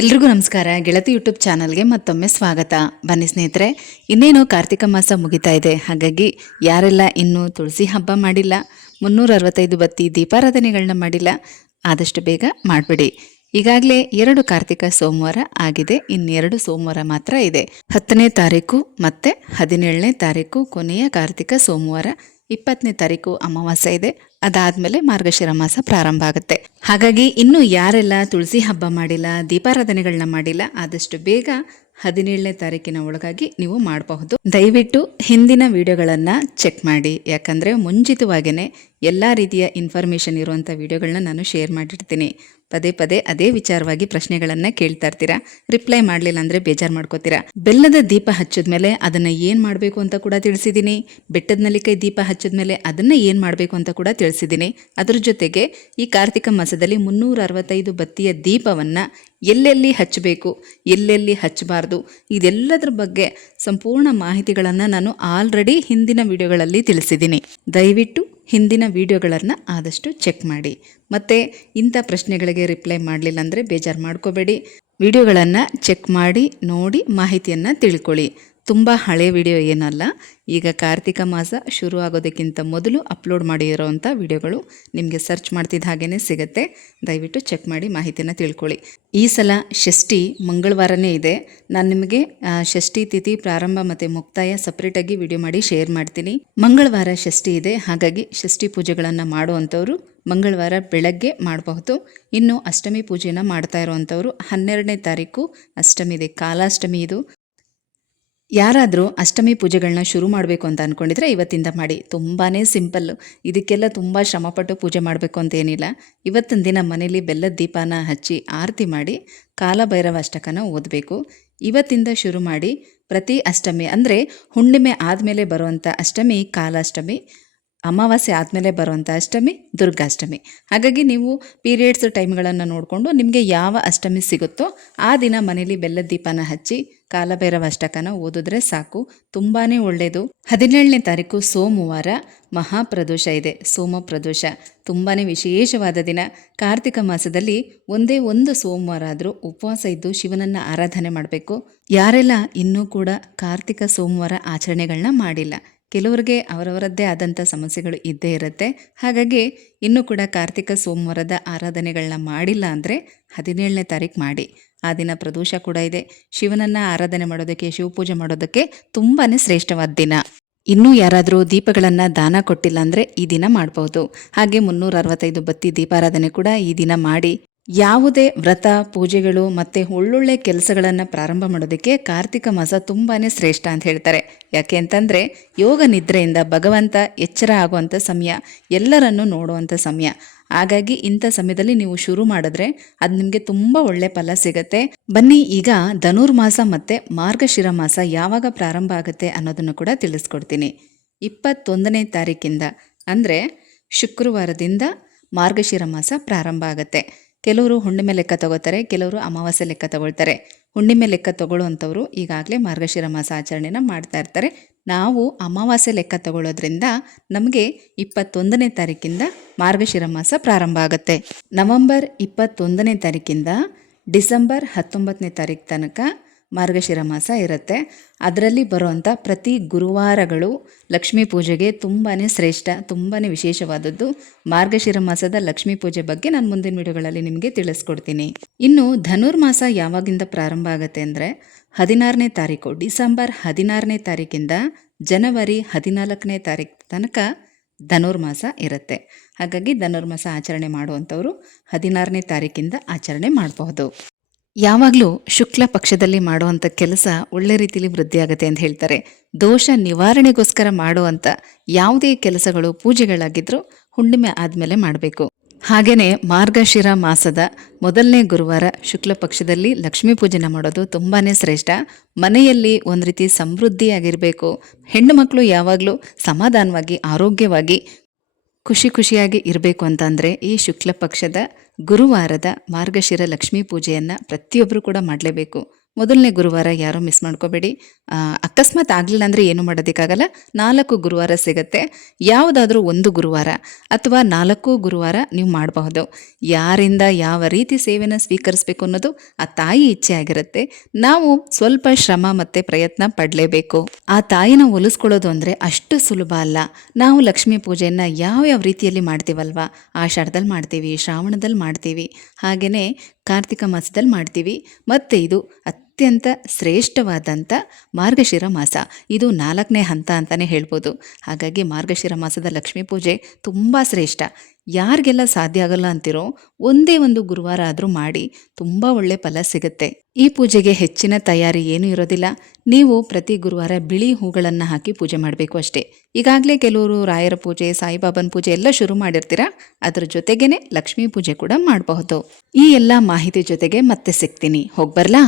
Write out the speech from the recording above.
ಎಲ್ರಿಗೂ ನಮಸ್ಕಾರ. ಗೆಳತಿ ಯೂಟ್ಯೂಬ್ ಚಾನಲ್ಗೆ ಮತ್ತೊಮ್ಮೆ ಸ್ವಾಗತ. ಬನ್ನಿ ಸ್ನೇಹಿತರೆ, ಇನ್ನೇನು ಕಾರ್ತಿಕ ಮಾಸ ಮುಗಿತಾ ಇದೆ. ಹಾಗಾಗಿ ಯಾರೆಲ್ಲ ಇನ್ನೂ ತುಳಸಿ ಹಬ್ಬ ಮಾಡಿಲ್ಲ, ಮುನ್ನೂರ ಅರವತ್ತೈದು ಬತ್ತಿ ದೀಪಾರಾಧನೆಗಳನ್ನ ಮಾಡಿಲ್ಲ, ಆದಷ್ಟು ಬೇಗ ಮಾಡಿಬಿಡಿ. ಈಗಾಗಲೇ ಎರಡು ಕಾರ್ತಿಕ ಸೋಮವಾರ ಆಗಿದೆ, ಇನ್ನೆರಡು ಸೋಮವಾರ ಮಾತ್ರ ಇದೆ. ಹತ್ತನೇ ತಾರೀಕು ಮತ್ತೆ ಹದಿನೇಳನೇ ತಾರೀಕು ಕೊನೆಯ ಕಾರ್ತಿಕ ಸೋಮವಾರ ಇಪ್ಪತ್ತನೇ ತಾರೀಕು ಅಮಾವಾಸ್ಯೆ ಇದೆ. ಅದಾದಮೇಲೆ ಮಾರ್ಗಶಿರ ಮಾಸ ಪ್ರಾರಂಭ ಆಗುತ್ತೆ. ಹಾಗಾಗಿ ಇನ್ನು ಯಾರೆಲ್ಲ ತುಳಸಿ ಹಬ್ಬ ಮಾಡಿಲ್ಲ, ದೀಪಾರಾಧನೆಗಳನ್ನ ಮಾಡಿಲ್ಲ, ಆದಷ್ಟು ಬೇಗ ಹದಿನೇಳನೇ ತಾರೀಕಿನ ಒಳಗಾಗಿ ನೀವು ಮಾಡಬಹುದು. ದಯವಿಟ್ಟು ಹಿಂದಿನ ವಿಡಿಯೋಗಳನ್ನು ಚೆಕ್ ಮಾಡಿ. ಯಾಕಂದರೆ ಮುಂಚಿತವಾಗಿಯೇ ಎಲ್ಲ ರೀತಿಯ ಇನ್ಫಾರ್ಮೇಷನ್ ಇರುವಂಥ ವಿಡಿಯೋಗಳನ್ನ ನಾನು ಶೇರ್ ಮಾಡಿರ್ತೀನಿ. ಪದೇ ಪದೇ ಅದೇ ವಿಚಾರವಾಗಿ ಪ್ರಶ್ನೆಗಳನ್ನ ಕೇಳ್ತಾ ಇರ್ತೀರಾ? ರಿಪ್ಲೈ ಮಾಡಲಿಲ್ಲ ಅಂದರೆ ಬೇಜಾರು ಮಾಡ್ಕೋತೀರಾ? ಬೆಲ್ಲದ ದೀಪ ಹಚ್ಚಿದ್ಮೇಲೆ ಅದನ್ನ ಏನು ಮಾಡಬೇಕು ಅಂತ ಕೂಡ ತಿಳಿಸಿದ್ದೀನಿ ಬೆಟ್ಟದ ನಲಿಕೈ ದೀಪ ಹಚ್ಚಿದ್ಮೇಲೆ ಅದನ್ನ ಏನು ಮಾಡಬೇಕು ಅಂತ ಕೂಡ ತಿಳಿಸಿದ್ದೀನಿ ಅದರ ಜೊತೆಗೆ ಈ ಕಾರ್ತಿಕ ಮಾಸದಲ್ಲಿ ಮುನ್ನೂರ ಅರವತ್ತೈದು ಬತ್ತಿಯ ದೀಪವನ್ನ ಎಲ್ಲೆಲ್ಲಿ ಹಚ್ಚಬೇಕು, ಎಲ್ಲೆಲ್ಲಿ ಹಚ್ಚಬಾರ್ದು, ಇದೆಲ್ಲದರ ಬಗ್ಗೆ ಸಂಪೂರ್ಣ ಮಾಹಿತಿಗಳನ್ನು ನಾನು ಆಲ್ರೆಡಿ ಹಿಂದಿನ ವಿಡಿಯೋಗಳಲ್ಲಿ ತಿಳಿಸಿದ್ದೀನಿ. ದಯವಿಟ್ಟು ಹಿಂದಿನ ವಿಡಿಯೋಗಳನ್ನು ಆದಷ್ಟು ಚೆಕ್ ಮಾಡಿ. ಮತ್ತು ಇಂಥ ಪ್ರಶ್ನೆಗಳಿಗೆ ರಿಪ್ಲೈ ಮಾಡಲಿಲ್ಲ ಅಂದರೆ ಬೇಜಾರು ಮಾಡ್ಕೋಬೇಡಿ. ವಿಡಿಯೋಗಳನ್ನು ಚೆಕ್ ಮಾಡಿ, ನೋಡಿ ಮಾಹಿತಿಯನ್ನು ತಿಳ್ಕೊಳ್ಳಿ. ತುಂಬ ಹಳೆ ವಿಡಿಯೋ ಏನಲ್ಲ, ಈಗ ಕಾರ್ತಿಕ ಮಾಸ ಶುರು ಆಗೋದಕ್ಕಿಂತ ಮೊದಲು ಅಪ್ಲೋಡ್ ಮಾಡಿರೋವಂಥ ವಿಡಿಯೋಗಳು ನಿಮಗೆ ಸರ್ಚ್ ಮಾಡ್ತಿದ್ದ ಹಾಗೇ ಸಿಗುತ್ತೆ. ದಯವಿಟ್ಟು ಚೆಕ್ ಮಾಡಿ ಮಾಹಿತಿನ ತಿಳ್ಕೊಳ್ಳಿ. ಈ ಸಲ ಷಷ್ಠಿ ಮಂಗಳವಾರನೇ ಇದೆ. ನಾನು ನಿಮಗೆ ಷಷ್ಠಿ ತಿಥಿ ಪ್ರಾರಂಭ ಮತ್ತು ಮುಕ್ತಾಯ ಸಪ್ರೇಟಾಗಿ ವಿಡಿಯೋ ಮಾಡಿ ಶೇರ್ ಮಾಡ್ತೀನಿ. ಮಂಗಳವಾರ ಷಷ್ಠಿ ಇದೆ. ಹಾಗಾಗಿ ಷಷ್ಠಿ ಪೂಜೆಗಳನ್ನು ಮಾಡುವಂಥವ್ರು ಮಂಗಳವಾರ ಬೆಳಗ್ಗೆ ಮಾಡಬಹುದು. ಇನ್ನು ಅಷ್ಟಮಿ ಪೂಜೆನ ಮಾಡ್ತಾ ಇರುವಂಥವ್ರು ಹನ್ನೆರಡನೇ ತಾರೀಕು, ಅಷ್ಟಮಿ ಇದೆ. ಕಾಲಾಷ್ಟಮಿ ಇದು. ಯಾರಾದರೂ ಅಷ್ಟಮಿ ಪೂಜೆಗಳನ್ನ ಶುರು ಮಾಡಬೇಕು ಅಂತ ಅಂದ್ಕೊಂಡಿದ್ರೆ ಇವತ್ತಿಂದ ಮಾಡಿ. ತುಂಬಾ ಸಿಂಪಲ್ಲು ಇದಕ್ಕೆಲ್ಲ ತುಂಬ ಶ್ರಮಪಟ್ಟು ಪೂಜೆ ಮಾಡಬೇಕು ಅಂತೇನಿಲ್ಲ ಇವತ್ತಿನ ದಿನ ಮನೇಲಿ ಬೆಲ್ಲದ ದೀಪನ ಹಚ್ಚಿ ಆರತಿ ಮಾಡಿ ಕಾಲಭೈರವ ಅಷ್ಟಕನ ಓದಬೇಕು. ಇವತ್ತಿಂದ ಶುರು ಮಾಡಿ ಪ್ರತಿ ಅಷ್ಟಮಿ ಅಂದರೆ ಹುಣ್ಣಿಮೆ ಆದಮೇಲೆ ಬರುವಂಥ ಅಷ್ಟಮಿ, ಕಾಲಾಷ್ಟಮಿ. ಅಮಾವಾಸ್ಯೆ ಆದಮೇಲೆ ಬರುವಂಥ ಅಷ್ಟಮಿ, ದುರ್ಗಾಷ್ಟಮಿ. ಹಾಗಾಗಿ ನೀವು ಪೀರಿಯಡ್ಸ್ ಟೈಮ್ಗಳನ್ನು ನೋಡಿಕೊಂಡು ನಿಮಗೆ ಯಾವ ಅಷ್ಟಮಿ ಸಿಗುತ್ತೋ ಆ ದಿನ ಮನೇಲಿ ಬೆಲ್ಲದ ದೀಪನ ಹಚ್ಚಿ ಕಾಲಭೈರವ ಅಷ್ಟಕನ ಓದಿದ್ರೆ ಸಾಕು. ತುಂಬಾ ಒಳ್ಳೆಯದು ಹದಿನೇಳನೇ ತಾರೀಕು ಸೋಮವಾರ ಮಹಾಪ್ರದೋಷ ಇದೆ. ಸೋಮ ಪ್ರದೋಷ. ತುಂಬಾ ವಿಶೇಷವಾದ ದಿನ. ಕಾರ್ತಿಕ ಮಾಸದಲ್ಲಿ ಒಂದೇ ಒಂದು ಸೋಮವಾರ ಆದರೂ ಉಪವಾಸ ಇದ್ದು ಶಿವನನ್ನು ಆರಾಧನೆ ಮಾಡಬೇಕು. ಯಾರೆಲ್ಲ ಇನ್ನೂ ಕೂಡ ಕಾರ್ತಿಕ ಸೋಮವಾರ ಆಚರಣೆಗಳನ್ನ ಮಾಡಿಲ್ಲ. ಕೆಲವರಿಗೆ ಅವರವರದ್ದೇ ಆದಂಥ ಸಮಸ್ಯೆಗಳು ಇದ್ದೇ ಇರುತ್ತೆ. ಹಾಗಾಗಿ ಇನ್ನೂ ಕೂಡ ಕಾರ್ತಿಕ ಸೋಮವಾರದ ಆರಾಧನೆಗಳನ್ನ ಮಾಡಿಲ್ಲ ಅಂದರೆ ಹದಿನೇಳನೇ ತಾರೀಕು ಮಾಡಿ. ಆ ದಿನ ಪ್ರದೋಷ ಕೂಡ ಇದೆ. ಶಿವನನ್ನು ಆರಾಧನೆ ಮಾಡೋದಕ್ಕೆ, ಶಿವಪೂಜೆ ಮಾಡೋದಕ್ಕೆ ತುಂಬಾ ಶ್ರೇಷ್ಠವಾದ ದಿನ. ಇನ್ನೂ ಯಾರಾದರೂ ದೀಪಗಳನ್ನು ದಾನ ಕೊಟ್ಟಿಲ್ಲ ಅಂದರೆ ಈ ದಿನ ಮಾಡ್ಬೋದು. ಹಾಗೆ ಮುನ್ನೂರ ಅರವತ್ತೈದು ಬತ್ತಿ ದೀಪಾರಾಧನೆ ಕೂಡ ಈ ದಿನ ಮಾಡಿ. ಯಾವುದೇ ವ್ರತ, ಪೂಜೆಗಳು ಮತ್ತು ಒಳ್ಳೊಳ್ಳೆ ಕೆಲಸಗಳನ್ನು ಪ್ರಾರಂಭ ಮಾಡೋದಕ್ಕೆ ಕಾರ್ತಿಕ ಮಾಸ ತುಂಬಾ ಶ್ರೇಷ್ಠ ಅಂತ ಹೇಳ್ತಾರೆ. ಯಾಕೆ ಅಂತಂದರೆ ಯೋಗ ನಿದ್ರೆಯಿಂದ ಭಗವಂತ ಎಚ್ಚರ ಆಗುವಂಥ ಸಮಯ, ಎಲ್ಲರನ್ನೂ ನೋಡುವಂಥ ಸಮಯ. ಹಾಗಾಗಿ ಇಂಥ ಸಮಯದಲ್ಲಿ ನೀವು ಶುರು ಮಾಡಿದ್ರೆ ಅದು ನಿಮಗೆ ತುಂಬ ಒಳ್ಳೆ ಫಲ ಸಿಗತ್ತೆ. ಬನ್ನಿ, ಈಗ ಧನುರ್ಮಾಸ ಮತ್ತು ಮಾರ್ಗಶಿರ ಮಾಸ ಯಾವಾಗ ಪ್ರಾರಂಭ ಆಗುತ್ತೆ ಅನ್ನೋದನ್ನು ಕೂಡ ತಿಳಿಸ್ಕೊಡ್ತೀನಿ. ಇಪ್ಪತ್ತೊಂದನೇ ತಾರೀಕಿಂದ, ಅಂದರೆ ಶುಕ್ರವಾರದಿಂದ ಮಾರ್ಗಶಿರ ಮಾಸ ಪ್ರಾರಂಭ ಆಗುತ್ತೆ. ಕೆಲವರು ಹುಣ್ಣಿಮೆ ಲೆಕ್ಕ ತಗೋತಾರೆ, ಕೆಲವರು ಅಮಾವಾಸ್ಯೆ ಲೆಕ್ಕ ತಗೊಳ್ತಾರೆ. ಹುಣ್ಣಿಮೆ ಲೆಕ್ಕ ತಗೊಳ್ಳುವಂಥವ್ರು ಈಗಾಗಲೇ ಮಾರ್ಗಶಿರ ಮಾಸ ಆಚರಣೆನ ಮಾಡ್ತಾ ಇರ್ತಾರೆ. ನಾವು ಅಮಾವಾಸ್ಯೆ ಲೆಕ್ಕ ತಗೊಳ್ಳೋದ್ರಿಂದ ನಮಗೆ ಇಪ್ಪತ್ತೊಂದನೇ ತಾರೀಕಿಂದ ಮಾರ್ಗಶಿರ ಮಾಸ ಪ್ರಾರಂಭ ಆಗುತ್ತೆ. ನವಂಬರ್ ಇಪ್ಪತ್ತೊಂದನೇ ತಾರೀಕಿಂದ ಡಿಸೆಂಬರ್ ಹತ್ತೊಂಬತ್ತನೇ ತಾರೀಕು ತನಕ ಮಾರ್ಗಶಿರ ಮಾಸ ಇರುತ್ತೆ. ಅದರಲ್ಲಿ ಬರುವಂಥ ಪ್ರತಿ ಗುರುವಾರಗಳು ಲಕ್ಷ್ಮೀ ಪೂಜೆಗೆ ತುಂಬಾ ಶ್ರೇಷ್ಠ ತುಂಬಾ ವಿಶೇಷವಾದದ್ದು. ಮಾರ್ಗಶಿರ ಮಾಸದ ಲಕ್ಷ್ಮೀ ಪೂಜೆ ಬಗ್ಗೆ ನಾನು ಮುಂದಿನ ವಿಡಿಯೋಗಳಲ್ಲಿ ನಿಮಗೆ ತಿಳಿಸ್ಕೊಡ್ತೀನಿ. ಇನ್ನು ಧನುರ್ಮಾಸ ಯಾವಾಗಿಂದ ಪ್ರಾರಂಭ ಆಗುತ್ತೆ ಅಂದರೆ ಹದಿನಾರನೇ ತಾರೀಕು, ಡಿಸೆಂಬರ್ ಹದಿನಾರನೇ ತಾರೀಕಿಂದ ಜನವರಿ ಹದಿನಾಲ್ಕನೇ ತಾರೀಕು ತನಕ ಧನುರ್ಮಾಸ ಇರುತ್ತೆ. ಹಾಗಾಗಿ ಧನುರ್ಮಾಸ ಆಚರಣೆ ಮಾಡುವಂಥವರು ಹದಿನಾರನೇ ತಾರೀಕಿಂದ ಆಚರಣೆ ಮಾಡಬಹುದು. ಯಾವಾಗಲೂ ಶುಕ್ಲ ಪಕ್ಷದಲ್ಲಿ ಮಾಡುವಂಥ ಕೆಲಸ ಒಳ್ಳೆ ರೀತಿಯಲ್ಲಿ ವೃದ್ಧಿಯಾಗುತ್ತೆ ಅಂತ ಹೇಳ್ತಾರೆ. ದೋಷ ನಿವಾರಣೆಗೋಸ್ಕರ ಮಾಡುವಂಥ ಯಾವುದೇ ಕೆಲಸಗಳು ಪೂಜೆಗಳಾಗಿದ್ರೂ ಹುಣ್ಣಿಮೆ ಆದಮೇಲೆ ಮಾಡಬೇಕು. ಹಾಗೆಯೇ ಮಾರ್ಗಶಿರ ಮಾಸದ ಮೊದಲನೇ ಗುರುವಾರ ಶುಕ್ಲ ಪಕ್ಷದಲ್ಲಿ ಲಕ್ಷ್ಮೀ ಪೂಜೆನ ಮಾಡೋದು ತುಂಬಾ ಶ್ರೇಷ್ಠ. ಮನೆಯಲ್ಲಿ ಒಂದು ರೀತಿ ಸಮೃದ್ಧಿಯಾಗಿರಬೇಕು. ಹೆಣ್ಣು ಮಕ್ಕಳು ಯಾವಾಗಲೂ ಸಮಾಧಾನವಾಗಿ, ಆರೋಗ್ಯವಾಗಿ ಖುಷಿ ಖುಷಿಯಾಗಿ ಇರಬೇಕು ಅಂತಂದರೆ ಈ ಶುಕ್ಲ ಪಕ್ಷದ ಗುರುವಾರದ ಮಾರ್ಗಶಿರ ಲಕ್ಷ್ಮೀ ಪೂಜೆಯನ್ನು ಪ್ರತಿಯೊಬ್ಬರು ಕೂಡ ಮಾಡಲೇಬೇಕು. ಮೊದಲನೇ ಗುರುವಾರ ಯಾರೂ ಮಿಸ್ ಮಾಡ್ಕೋಬೇಡಿ. ಅಕಸ್ಮಾತ್ ಆಗಲಿಲ್ಲ ಅಂದರೆ ಏನು ಮಾಡೋದಕ್ಕಾಗಲ್ಲ. ನಾಲ್ಕು ಗುರುವಾರ ಸಿಗುತ್ತೆ. ಯಾವುದಾದ್ರೂ ಒಂದು ಗುರುವಾರ ಅಥವಾ ನಾಲ್ಕು ಗುರುವಾರ ನೀವು ಮಾಡಬಹುದು. ಯಾರಿಂದ ಯಾವ ರೀತಿ ಸೇವೆನ ಸ್ವೀಕರಿಸಬೇಕು ಅನ್ನೋದು ಆ ತಾಯಿ ಇಚ್ಛೆ ಆಗಿರುತ್ತೆ. ನಾವು ಸ್ವಲ್ಪ ಶ್ರಮ ಮತ್ತು ಪ್ರಯತ್ನ ಪಡಲೇಬೇಕು. ಆ ತಾಯಿನ ಒಲಿಸ್ಕೊಳ್ಳೋದು ಅಂದರೆ ಅಷ್ಟು ಸುಲಭ ಅಲ್ಲ. ನಾವು ಲಕ್ಷ್ಮೀ ಪೂಜೆಯನ್ನು ಯಾವ್ಯಾವ ರೀತಿಯಲ್ಲಿ ಮಾಡ್ತೀವಲ್ವ? ಆಷಾಢದಲ್ಲಿ ಮಾಡ್ತೀವಿ, ಶ್ರಾವಣದಲ್ಲಿ ಮಾಡ್ತೀವಿ. ಹಾಗೆಯೇ ಕಾರ್ತಿಕ ಮಾಸದಲ್ಲಿ ಮಾಡ್ತೀವಿ. ಮತ್ತು ಇದು ಅತ್ಯಂತ ಶ್ರೇಷ್ಠವಾದಂಥ ಮಾರ್ಗಶಿರ ಮಾಸ. ಇದು ನಾಲ್ಕನೇ ಹಂತ ಅಂತಲೇ ಹೇಳ್ಬೋದು. ಹಾಗಾಗಿ ಮಾರ್ಗಶಿರ ಮಾಸದ ಲಕ್ಷ್ಮೀ ಪೂಜೆ ತುಂಬ ಶ್ರೇಷ್ಠ. ಯಾರಿಗೆಲ್ಲ ಸಾಧ್ಯ ಆಗಲ್ಲ ಅಂತಿರೋ ಒಂದೇ ಒಂದು ಗುರುವಾರ ಆದರೂ ಮಾಡಿ ತುಂಬ ಒಳ್ಳೆ ಫಲ ಸಿಗುತ್ತೆ. ಈ ಪೂಜೆಗೆ ಹೆಚ್ಚಿನ ತಯಾರಿ ಏನೂ ಇರೋದಿಲ್ಲ. ನೀವು ಪ್ರತಿ ಗುರುವಾರ ಬಿಳಿ ಹೂಗಳನ್ನು ಹಾಕಿ ಪೂಜೆ ಮಾಡಬೇಕು ಅಷ್ಟೇ. ಈಗಾಗಲೇ ಕೆಲವರು ರಾಯರ ಪೂಜೆ, ಸಾಯಿಬಾಬನ ಪೂಜೆ ಎಲ್ಲ ಶುರು ಮಾಡಿರ್ತೀರಾ? ಅದರ ಜೊತೆಗೇನೆ ಲಕ್ಷ್ಮೀ ಪೂಜೆ ಕೂಡ ಮಾಡಬಹುದು. ಈ ಎಲ್ಲ ಮಾಹಿತಿ ಜೊತೆಗೆ ಮತ್ತೆ ಸಿಗ್ತೀನಿ. ಹೋಗ್ಬರ್ಲಾ?